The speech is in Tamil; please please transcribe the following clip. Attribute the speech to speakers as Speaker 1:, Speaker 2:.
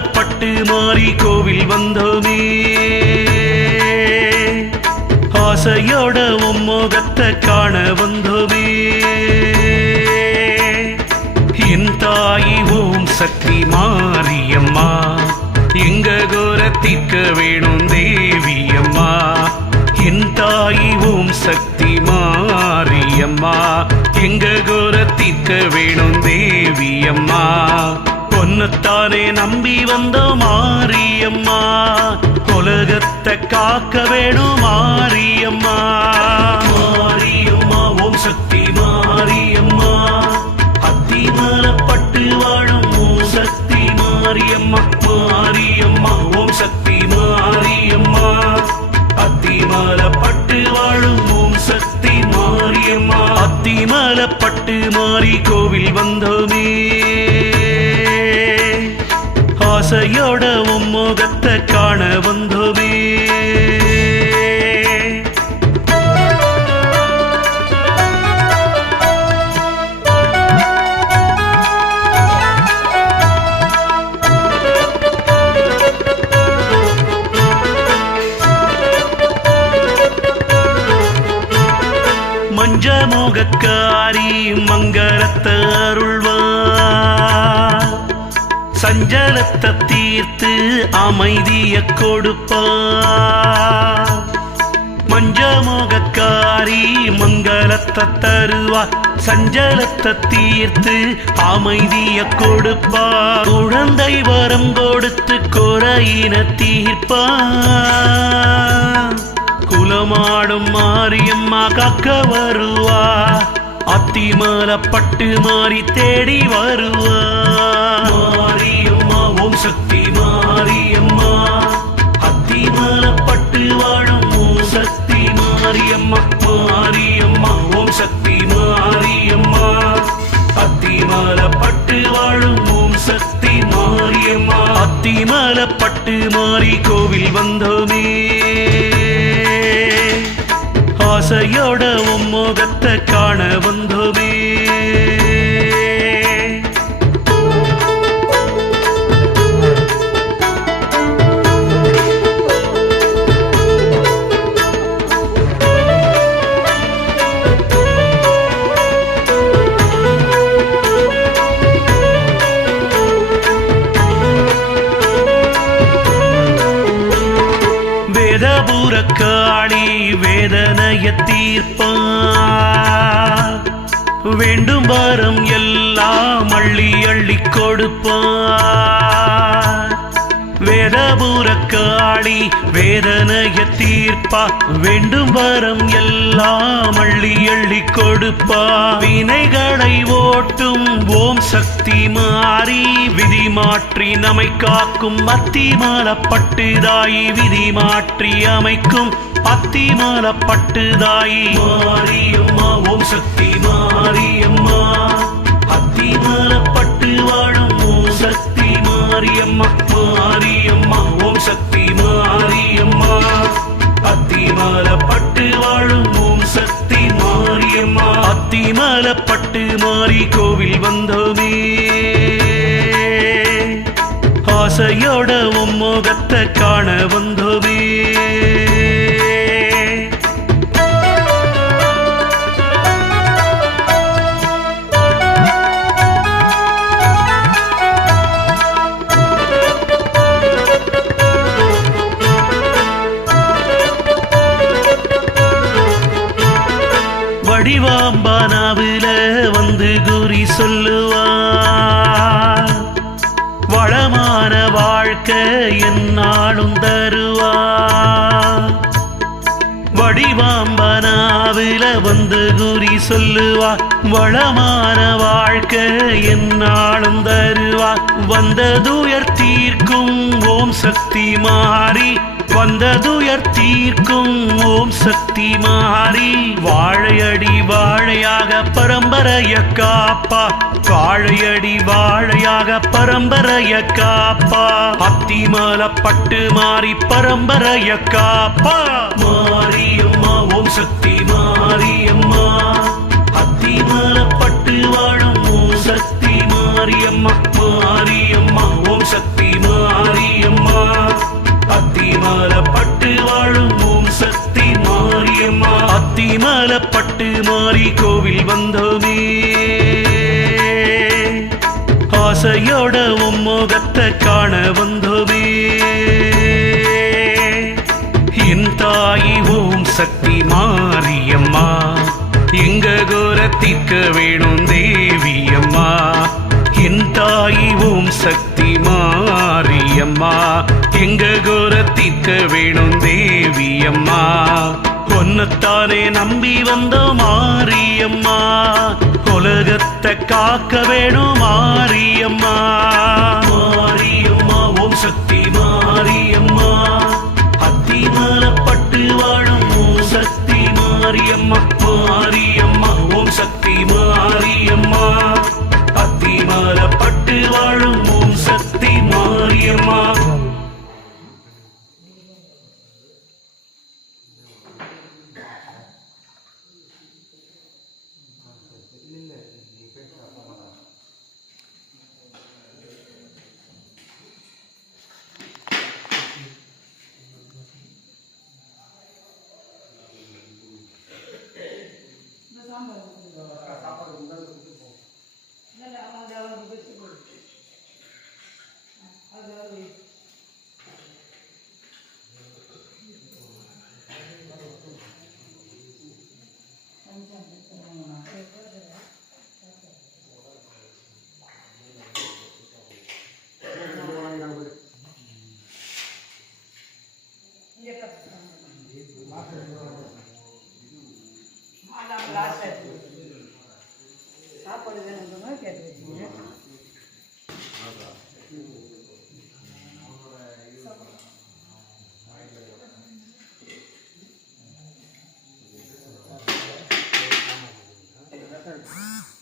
Speaker 1: பட்டு மாறி கோவில் வந்தோமே. ஆசையோட உம்மோகத்தை காண வந்தோமே. என் தாயி ஓம் சக்தி மாரியம்மா. எங்க கோர வேணும் தேவியம்மா. என் தாயி ஓம் சக்தி மாரியம்மா. எங்க கோர வேணும் தேவியம்மா பொன்னத்தானே நம்பி வந்த மாரியம்மா. உலகத்தை காக்க வேணும் மாரியம்மா. மாரியம்மா ஓம் சக்தி மாரியம்மா. அத்திமலப்பட்டு வாழும் ஓம் சக்தி மாரியம்மா. மாரியம்மா ஓம் சக்தி மாரியம்மா. அத்திமலப்பட்டு வாழும் ஓம் சக்தி மாரியம்மா. அத்திமலப்பட்டு மாறி கோவில் வந்தோமே. ஆசையோட உம்முகத்தை காண வந்தோமே மஞ்ச முகக்கா சஞ்சலத்தை தீர்த்து அமைதிய கொடுப்பார். மஞ்சமோகக்காரி மங்களத்தை தருவார். சஞ்சலத்தை தீர்த்து அமைதிய கொடுப்பார். குழந்தை வரம் கொடுத்து குறையின தீர்ப்பார். குலமாடும் மாரியம்மா காக்க வருவா அத்திமல பட்டு மாறி தேடி வருவா புறக்காளி வேதனைய தீர்ப்பா வேண்டும் வரம் எல்லாம் அள்ளி அள்ளி கொடுப்பா வேதபுரக்காளி வேதனைய தீர்ப்பா வேண்டும் வரம் எல்லாம் அள்ளி அள்ளி கொடுப்பா. வினைகளை ஓட்டும் ஓம் சக்தி மாறி விதி மாற்றி நம்மை காக்கும் அத்திமல மாலப்பட்டுதாயி விதி மாற்றி அமைக்கும் அத்திமல மாலப்பட்டுதாயி மாறியும் ஆசையோட உம்மோகத்தை காண வந்தோமே வடிவாம்பானாவில வந்து குறி சொல்லு. வாழ்க்க என்னாலும் தருவா. வடிவாம்பனாவில வந்து குறி சொல்லுவா. வளமான வாழ்க்கை என்னாலும் தருவா. வந்ததுயர் தீர்க்கும் ஓம் சக்தி மாறி. வந்ததுயர் தீர்க்கும் ஓம் சக்தி மாறி. வாழையடி பரம்பரைய காப்பா. வாழையடி வாழையாக பரம்பரைய காப்பா. அத்திமல பட்டு மாறி பரம்பரைய காப்பா. மாரியம்மா மாறி கோவில் வந்தோமே. ஆசையோட உம்மோகத்தை காண வந்தோமே. என் தாயி ஓம் சக்தி மாரியம்மா. எங்க கோரத்திற்க வேணும் தேவியம்மா. என் தாயி ஓம் சக்தி மாரியம்மா. எங்க கோரத்திற்க வேணும் தேவியம்மா. அம்மா நம்பி வந்த மாரியம்மா உலகத்தை காக்க வேணும் மாரியம்மா. மாரி
Speaker 2: சாப்பாடு வேணும்னு கேட்டு வச்சுங்க ரசம்